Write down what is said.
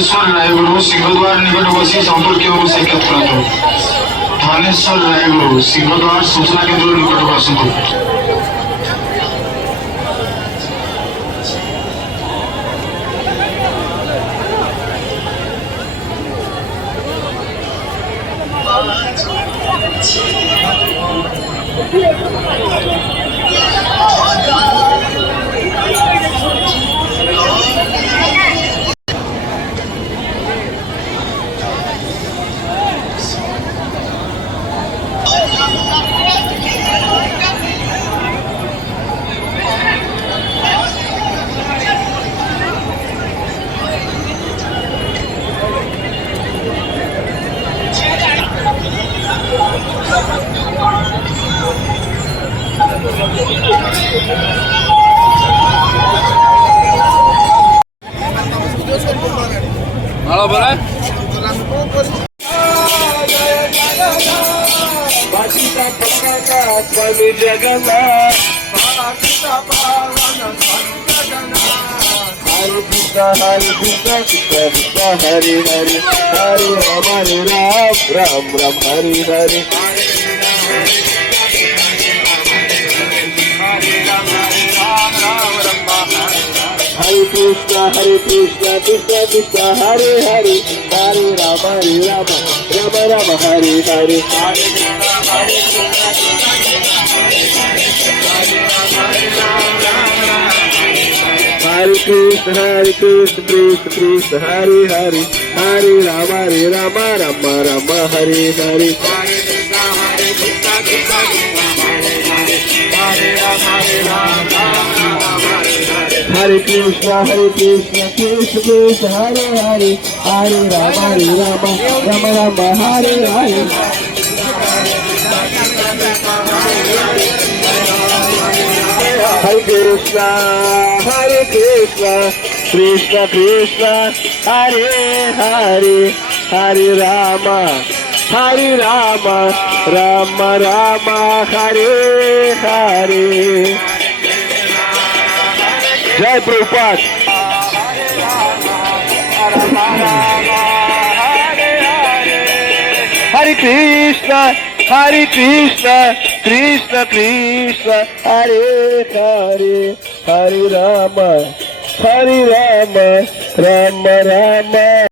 ধনেশ্বর রায়গুরু সিংহদ্বার নিকটবর্তী সম্পর্কীয় শ্রীক্ষেত্র ধনেশ্বর রায়গুরু সিংহদ্বার সূচনা কেন্দ্র নিকটକୁ ଆସନ୍ତୁ। Halo boleh? Hari Krishna Krishna Hari Hari Hari Rama Ram Ram Ram Hari Hari Hare Krishna Krishna Krishna Hare Hare Hare Rama Rama Rama Hare Hare Hare Krishna Krishna Hare Hare Hare Rama Rama Rama Hare Hare Hare Krishna Krishna Krishna Hare Hare Hare Rama Rama Rama Hare Hare Hare Krishna Krishna Krishna Hare Hare Hare Rama Rama Rama Hare Hare Jai Prabhupada Hare Krishna Krishna Krishna Hare Hare Hare Rama Rama Rama